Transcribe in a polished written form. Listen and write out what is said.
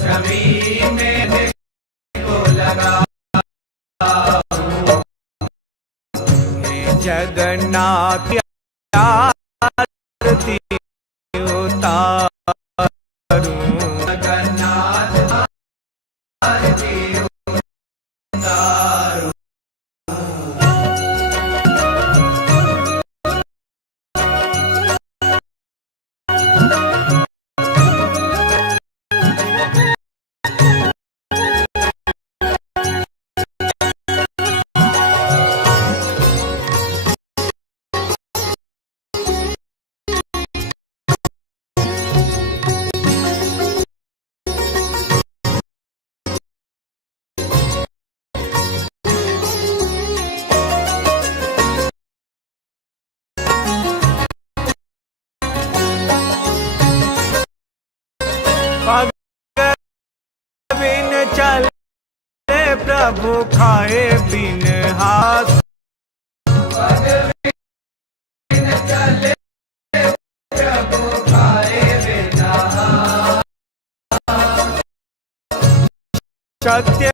छवि में को लगा जगन्नाथ आरती उतारूं, जगन्नाथ आरती उतारूं। पग बिन चले प्रभु खाए बिन हाथ, पग बिन चले प्रभु खाए बिना हाथ। सत्य